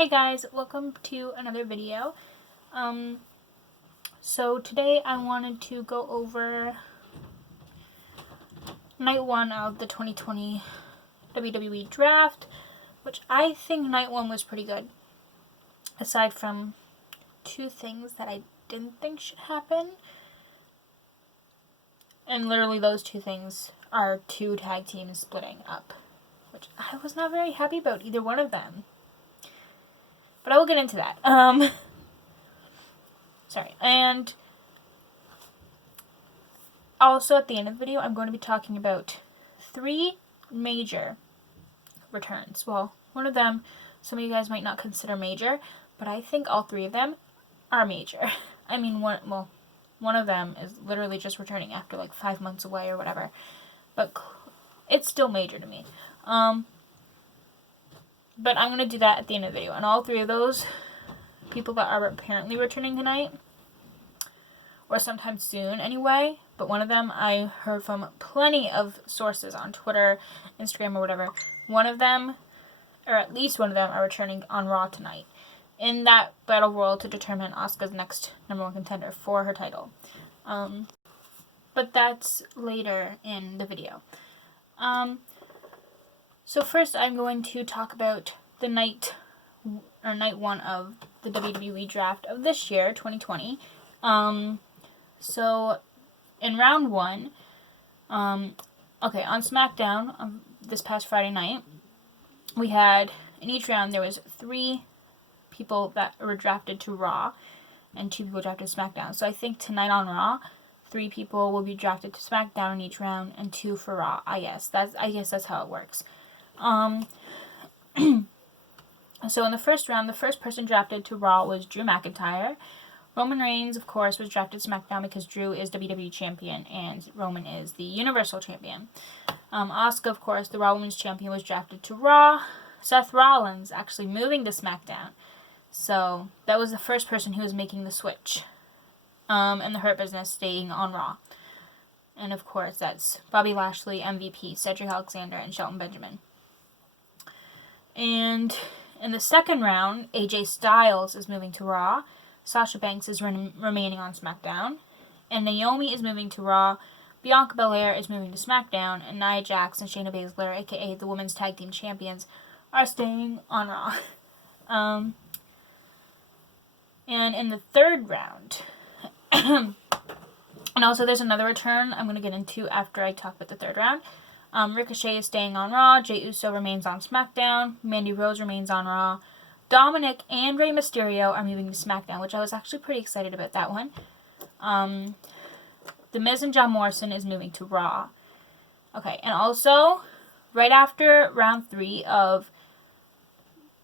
Hey guys, welcome to another video. So today I wanted to go over night one of the 2020 WWE Draft, which I think night one was pretty good. Aside from two things that I didn't think should happen. And literally those two things are two tag teams splitting up, which I was not very happy about either one of them. But I will get into that. Sorry. And also at the end of the video, I'm going to be talking about three major returns. Well, one of them, some of you guys might not consider major, but I think all three of them are major. I mean, one of them is literally just returning after like 5 months away or whatever. But it's still major to me. But I'm going to do that at the end of the video. And all three of those people that are apparently returning tonight, or sometime soon anyway, but one of them I heard from plenty of sources on Twitter, Instagram, or whatever. One of them, or at least one of them, are returning on Raw tonight in that battle royal to determine Asuka's next number one contender for her title. But that's later in the video. So first I'm going to talk about the night one of the WWE Draft of this year, 2020. So in round one, on SmackDown this past Friday night, we had, in each round there was 3 people that were drafted to Raw and 2 people drafted to SmackDown. So I think tonight on Raw, 3 people will be drafted to SmackDown in each round and 2 for Raw. I guess that's how it works. So in the first round, the first person drafted to Raw was Drew McIntyre. Roman Reigns, of course, was drafted to SmackDown because Drew is WWE Champion and Roman is the Universal Champion. Asuka, of course, the Raw Women's Champion, was drafted to Raw. Seth Rollins actually moving to SmackDown. So that was the first person who was making the switch. And the Hurt Business staying on Raw. And of course, that's Bobby Lashley, MVP, Cedric Alexander, and Shelton Benjamin. And in the second round, AJ Styles is moving to Raw. Sasha Banks is remaining on SmackDown. And Naomi is moving to Raw. Bianca Belair is moving to SmackDown. And Nia Jax and Shayna Baszler, a.k.a. the Women's Tag Team Champions, are staying on Raw. And in the third round... And also there's another return I'm going to get into after I talk about the third round. Ricochet is staying on Raw. Jey Uso remains on SmackDown. Mandy Rose remains on Raw. Dominic and Rey Mysterio are moving to SmackDown, which I was actually pretty excited about that one. The Miz and John Morrison is moving to Raw. Okay, and also, right after round 3 of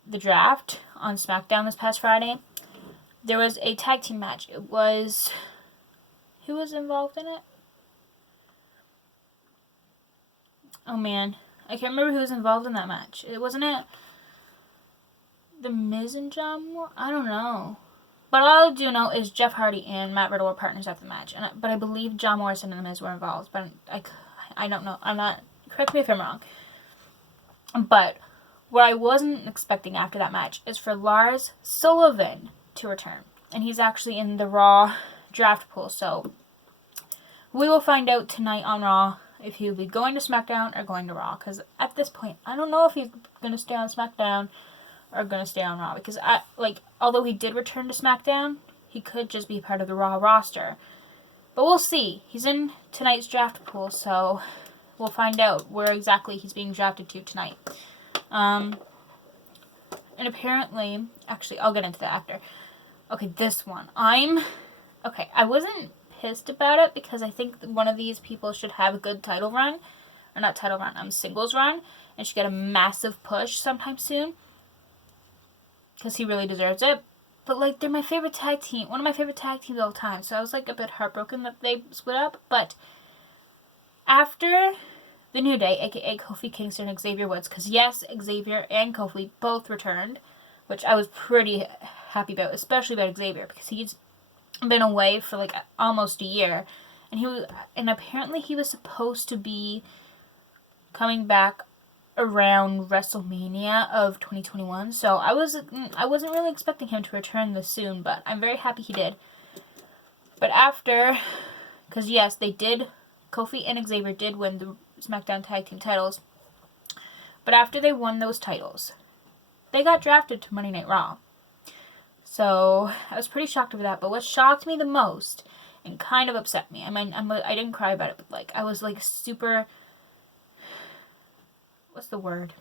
the draft on SmackDown this past Friday, there was a tag team match. It was... Who was involved in it? Oh man, I can't remember who was involved in that match. Wasn't it The Miz and John Moore? I don't know. But all I do know is Jeff Hardy and Matt Riddle were partners at the match. But I believe John Morrison and The Miz were involved. But I don't know. I'm not... Correct me if I'm wrong. But what I wasn't expecting after that match is for Lars Sullivan to return. And he's actually in the Raw draft pool, so we will find out tonight on Raw if he'll be going to SmackDown or going to Raw, because at this point I don't know if he's going to stay on SmackDown or going to stay on Raw, because although he did return to SmackDown, he could just be part of the Raw roster, but we'll see. He's in tonight's draft pool, so we'll find out where exactly he's being drafted to tonight. And apparently, actually I'll get into that after. Okay, this one. Okay, I wasn't pissed about it because I think one of these people should have a good title run. Or not title run, singles run. And should get a massive push sometime soon. Because he really deserves it. But, they're my favorite tag team. One of my favorite tag teams of all time. So I was, a bit heartbroken that they split up. But after the New Day, a.k.a. Kofi Kingston and Xavier Woods. Because, yes, Xavier and Kofi both returned. Which I was pretty happy about. Especially about Xavier. Because he's been away for almost a year, and apparently he was supposed to be coming back around WrestleMania of 2021, so I wasn't really expecting him to return this soon, but I'm very happy he did. But after, because yes, they did, Kofi and Xavier did win the SmackDown Tag Team titles, but after they won those titles, they got drafted to Monday Night Raw. So I was pretty shocked over that, but what shocked me the most and kind of upset me, I mean, I didn't cry about it, but like, I was like super, what's the word?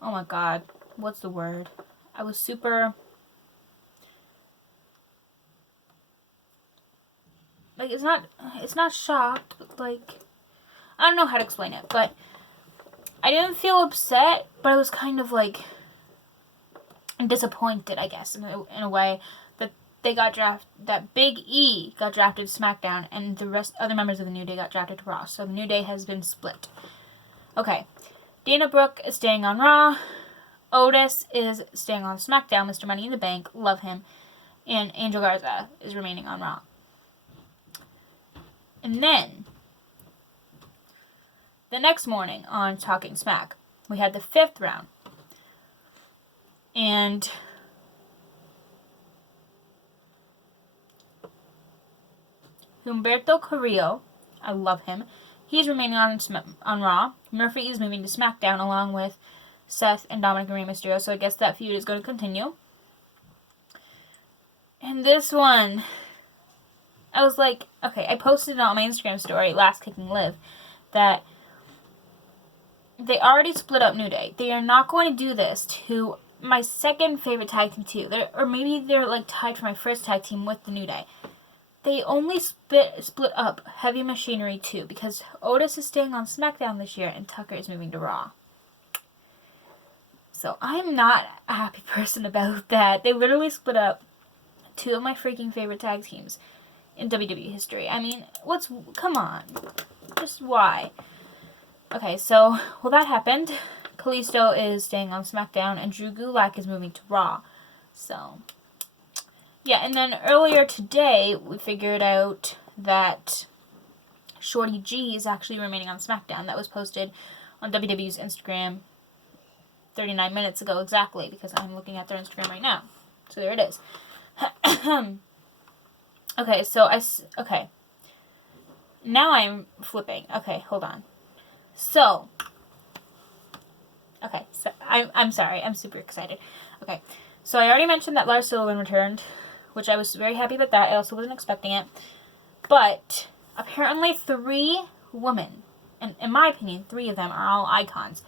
Oh my god, what's the word? I was super, like, it's not shocked, but like, I don't know how to explain it, but I didn't feel upset, but I was kind of like disappointed, I guess, in a way, that they got drafted, that Big E got drafted to SmackDown, and the rest, other members of the New Day got drafted to Raw, so the New Day has been split. Okay, Dana Brooke is staying on Raw, Otis is staying on SmackDown, Mr. Money in the Bank, love him, and Angel Garza is remaining on Raw. And then, the next morning on Talking Smack, we had the 5th round. And Humberto Carrillo, I love him, he's remaining on Raw. Murphy is moving to SmackDown along with Seth and Dominic and Rey Mysterio, so I guess that feud is going to continue. And this one, I was like, okay, I posted it on my Instagram story, Last Kicking Live, that they already split up New Day. They are not going to do this to my second favorite tag team too. Or maybe they're like tied for my first tag team with the New Day. They only split up Heavy Machinery too, because Otis is staying on SmackDown this year and Tucker is moving to Raw. So I'm not a happy person about that. They literally split up 2 of my freaking favorite tag teams in WWE history. I mean, come on. Just why? Okay, so, well, that happened. Kalisto is staying on SmackDown, and Drew Gulak is moving to Raw. So, yeah, and then earlier today, we figured out that Shorty G is actually remaining on SmackDown. That was posted on WWE's Instagram 39 minutes ago exactly, because I'm looking at their Instagram right now. So there it is. Okay, so okay. Now I'm flipping. Okay, hold on. So, okay, so I'm sorry, I'm super excited. Okay, so I already mentioned that Lars Sullivan returned, which I was very happy about that. I also wasn't expecting it. But apparently 3 women, and in my opinion, 3 of them are all icons,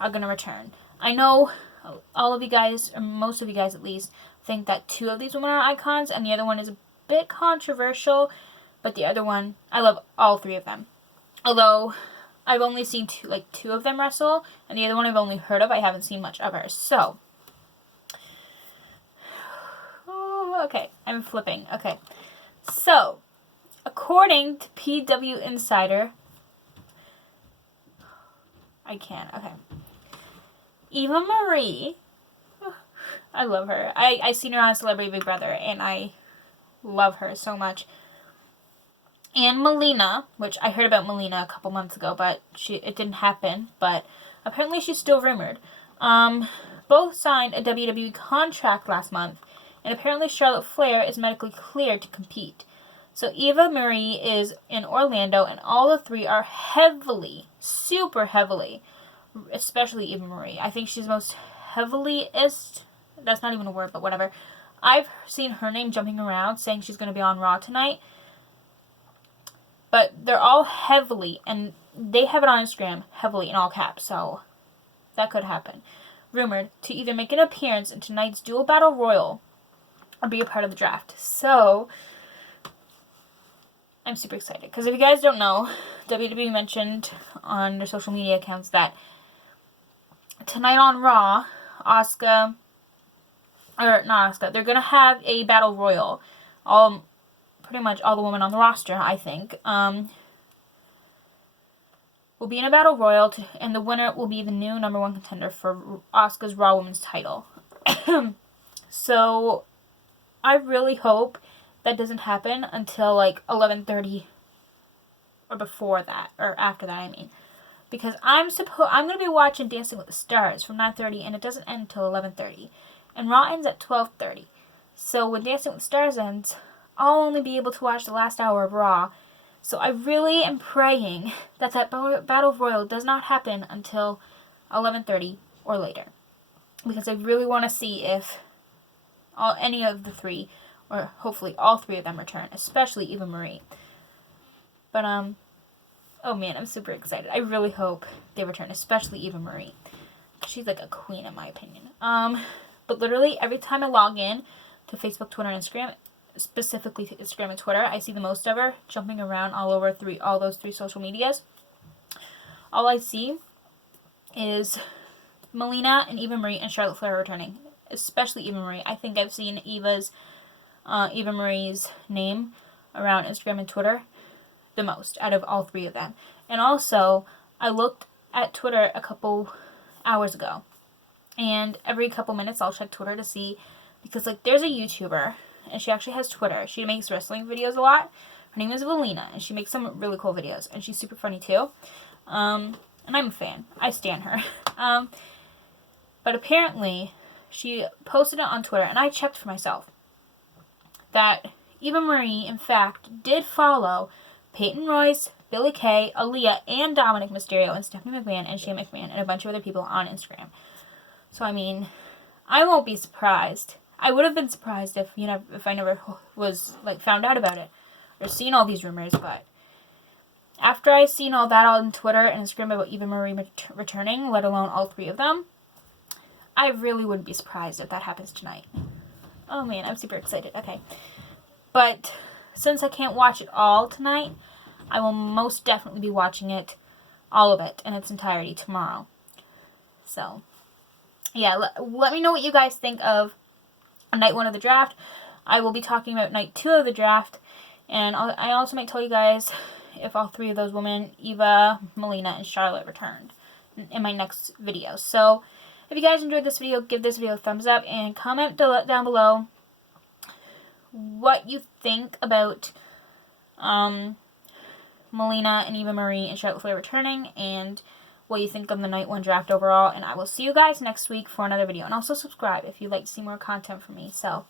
are going to return. I know all of you guys, or most of you guys at least, think that 2 of these women are icons, and the other one is a bit controversial, but the other one, I love all 3 of them. Although I've only seen 2 of them wrestle, and the other one I've only heard of. I haven't seen much of her. So, okay, I'm flipping. Okay, so according to PW Insider, okay, Eva Marie, I love her. I seen her on Celebrity Big Brother, and I love her so much. And Melina, which I heard about Melina a couple months ago, but it didn't happen, but apparently she's still rumored. Both signed a WWE contract last month, and apparently Charlotte Flair is medically cleared to compete. So Eva Marie is in Orlando, and all the 3 are heavily, super heavily, especially Eva Marie. I think she's most heavily-ist, that's not even a word, but whatever. I've seen her name jumping around, saying she's going to be on Raw tonight. But they're all heavily, and they have it on Instagram, heavily in all caps, so that could happen. Rumored to either make an appearance in tonight's Dual Battle Royal or be a part of the draft. So, I'm super excited. Because if you guys don't know, WWE mentioned on their social media accounts that tonight on Raw, they're going to have a Battle Royal. Pretty much all the women on the roster, I think, will be in a Battle Royal, and the winner will be the new #1 contender for Asuka's Raw Women's title. So, I really hope that doesn't happen until, 11:30, or before that, or after that, I mean. because I'm going to be watching Dancing with the Stars from 9:30, and it doesn't end until 11:30, and Raw ends at 12:30. So when Dancing with the Stars ends, I'll only be able to watch the last hour of Raw. So I really am praying that Battle Royal does not happen until 11:30 or later, because I really want to see if any of the three, or hopefully all three of them, return, especially Eva Marie. But oh man, I'm super excited. I really hope they return, especially Eva Marie. She's like a queen in my opinion. But literally every time I log in to Facebook, Twitter, and Instagram, specifically to Instagram and Twitter, I see the most of her jumping around all over all those three social medias. All I see is Melina and Eva Marie and Charlotte Flair returning, especially Eva Marie. I think I've seen Eva Marie's name around Instagram and Twitter the most out of all three of them. And also, I looked at Twitter a couple hours ago, and every couple minutes I'll check Twitter to see, because like there's a YouTuber, and she actually has Twitter. She makes wrestling videos a lot. Her name is Valina, and she makes some really cool videos, and she's super funny too. And I'm a fan. I stan her. But apparently, she posted it on Twitter, and I checked for myself, that Eva Marie, in fact, did follow Peyton Royce, Billie Kay, Aaliyah, and Dominic Mysterio, and Stephanie McMahon, and Shane McMahon, and a bunch of other people on Instagram. So, I mean, I won't be surprised. I would have been surprised if I never was, like, found out about it, or seen all these rumors, but after I seen all that on Twitter and Instagram about Eva Marie returning, let alone all three of them, I really wouldn't be surprised if that happens tonight. Oh man, I'm super excited. Okay. But since I can't watch it all tonight, I will most definitely be watching it, all of it, in its entirety tomorrow. So, yeah, let me know what you guys think of night 1 of the draft. I will be talking about night 2 of the draft, and I also might tell you guys if all three of those women, Eva, Melina, and Charlotte, returned in my next video. So, if you guys enjoyed this video, give this video a thumbs up, and comment down below what you think about Melina and Eva Marie and Charlotte Flair returning, and what you think of the night 1 draft overall. And I will see you guys next week for another video. And also subscribe if you'd like to see more content from me. So,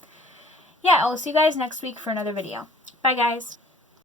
yeah, I will see you guys next week for another video. Bye, guys.